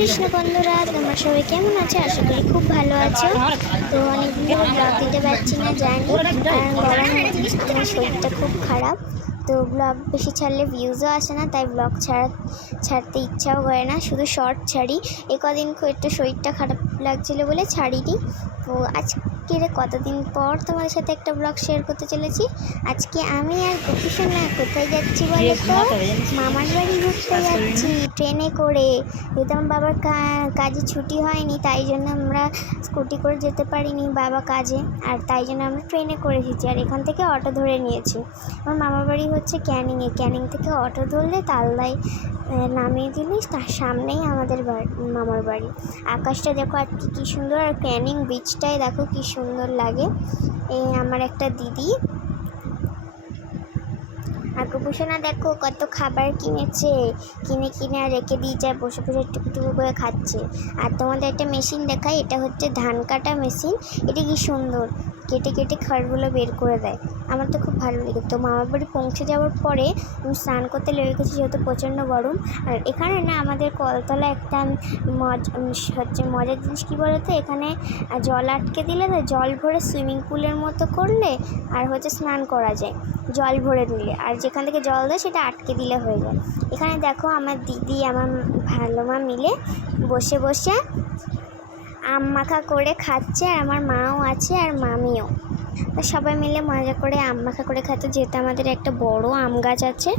কৃষ্ণ বন্ধুরা, তোমরা সবাই কেমন আছো? আশা করি খুব ভালো আছো। তো অনেকদিন ধরে ব্লগ দিতে পারছি না, জানি, কারণ গরম আমার শরীরটা খুব খারাপ। তো ব্লগ বেশি ছাড়লে ভিউজও আসে না, তাই ব্লগ ছাড়তে ইচ্ছাও করে না, শুধু শর্ট ছাড়ি। কদিন একটু শরীরটা খারাপ লাগছিলো বলে ছাড়িনি। তো আজকে কতদিন পর তোমাদের সাথে একটা ব্লগ শেয়ার করতে চলেছি। আজকে আমি আর গোপীসোনা কোথায় যাচ্ছি বলো তো? মামার বাড়ি ঘুরতে যাচ্ছি ট্রেনে করে। যেহেতু আমার বাবার কাজে ছুটি হয়নি, তাই জন্য আমরা স্কুটি করে যেতে পারিনি বাবা কাজে, আর তাই জন্য আমরা ট্রেনে করে এসেছি। আর এখান থেকে অটো ধরে নিয়েছি। আমার মামার বাড়ি হচ্ছে ক্যানিংয়ে। ক্যানিং থেকে অটো ধরলে তালদায় নামিয়ে দিলে তার সামনেই আমাদের মামার বাড়ি। আকাশটা দেখো আর কী সুন্দর, আর ক্যানিং বিচটাই দেখো কী সুন্দর লাগে। এই আমার একটা দিদি আর গোপীসোনা দেখো কত খাবার কিনে আর রেখে দিয়ে যায়, বসে বসে টুকটুকু করে খাচ্ছে। আর তোমাদের একটা মেশিন দেখাই, এটা হচ্ছে ধান কাটা মেশিন। এটা কি সুন্দর, কেটে কেটে খড়গুলো বের করে দেয়। আমার তো খুব ভালো লাগে। তো মামার বাড়ি পৌঁছে যাওয়ার পরে আমি স্নান করতে লেগে গেছি, যেহেতু প্রচণ্ড গরম। আর এখানে না আমাদের কলতলা একটা মজার জিনিস কী বলো তো, এখানে জল আটকে দিলে না, জল ভরে সুইমিং পুলের মতো করলে আর হচ্ছে স্নান করা যায় জল ভরে দিলে, আর যেখান থেকে জল দেয় সেটা আটকে দিলে হয়ে যায়। এখানে দেখো আমার দিদি আমার ভালো মা মিলে বসে বসে আম মাখা করে খাচ্ছে, আর আমার মাও আছে আর মামিও। তো সবাই মিলে মজা করে আম মাখা করে খাচ্ছে। যেহেতু আমাদের একটা বড় আম গাছ আছে,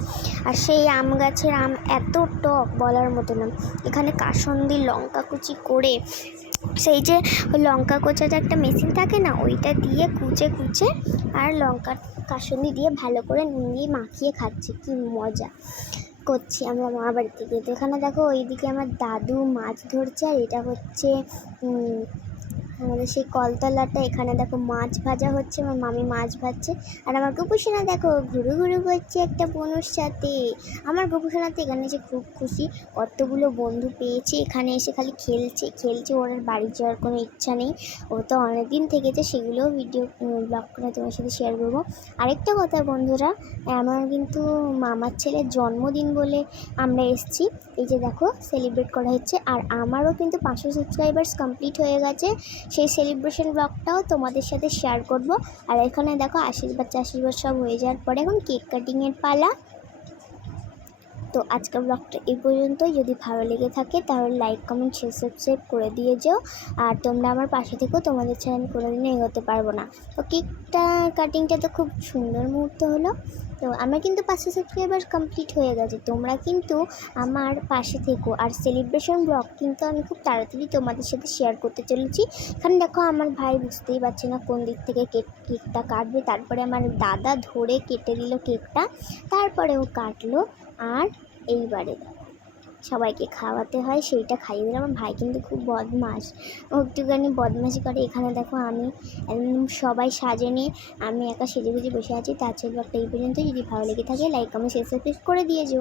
আর সেই আম গাছের আম এত টক বলার মতো না। এখানে কাসুন্দি লঙ্কা কুচি করে, সেই যে লঙ্কা কোচাতে একটা মেশিন থাকে না, ওইটা দিয়ে কুচে আর লঙ্কা কাসুন্দি দিয়ে ভালো করে নুন দিয়ে মাখিয়ে খাচ্ছি। কি মজা করছি আমরা মা বাড়ি থেকে। তো এখানে দেখো ওইদিকে আমার দাদু মাছ ধরছে, আর এটা হচ্ছে আমাদের সেই কলতলাটা। এখানে দেখো মাছ ভাজা হচ্ছে, আমার মামি মাছ ভাজছে। আর আমার গোপীসোনা দেখো ঘুরু করছে একটা বনুর সাথে। আমার গোপীসোনা তো এখানে এসে খুব খুশি, কতগুলো বন্ধু পেয়েছে। এখানে এসে খালি খেলছে, ওর আর বাড়ি যাওয়ার কোনো ইচ্ছা নেই। ও তো অনেকদিন থেকেছে, সেগুলোও ভিডিও ব্লগ করে তোমার সাথে শেয়ার করবো। আরেকটা কথা বন্ধুরা, আমার কিন্তু মামার ছেলের জন্মদিন বলে আমরা এসেছি। এই যে দেখো সেলিব্রেট করা হচ্ছে, আর আমারও কিন্তু 500 সাবস্ক্রাইবার্স কমপ্লিট হয়ে গেছে। সেই সেলিব্রেশন ব্লগটাও তোমাদের সাথে শেয়ার করব। আর এখানে দেখো আশীর্বাদ সব হয়ে যাওয়ার পরে এখন কেক কাটিংয়ের পালা। তো আজকের ব্লগটা এই পর্যন্তই। যদি ভালো লেগে থাকে তাহলে লাইক কমেন্ট শেয়ার সাবস্ক্রাইব করে দিয়ে যাও। আর তোমরা আমার পাশে থেকেও, তোমাদের ছাড়া আমি কোনোদিনও এগোতে পারবো না। তো কেকটা কাটিংটা তো খুব সুন্দর মুহূর্ত হলো। তো আমার কিন্তু 500 সাবস্ক্রাইবার কমপ্লিট হয়ে গেছে। তোমরা কিন্তু আমার পাশে থেকো। আর সেলিব্রেশন ব্লগ কিন্তু আমি খুব তাড়াতাড়ি তোমাদের সাথে শেয়ার করতে চলেছি। এখানে দেখো আমার ভাই বুঝতেই পারছে না কোন দিক থেকে কেকটা কাটবে। তারপরে আমার দাদা ধরে কেটে দিল কেকটা, তারপরে ও কাটলো। আর এইবারে সবাইকে খাওয়াতে হয়, সেইটা খাইয়ে দিল। আমার ভাই কিন্তু খুব বদমাস, ও একটুখানি বদমাশি করে। এখানে দেখো আমি একদম সবাই সাজেনি, আমি একা সেজেগুজে বসে আছি। তার জন্য একটা এই পর্যন্ত। যদি ভালো লেগে থাকে লাইক কমেন্ট শেয়ার সাবস্ক্রাইব করে দিয়ে যাও।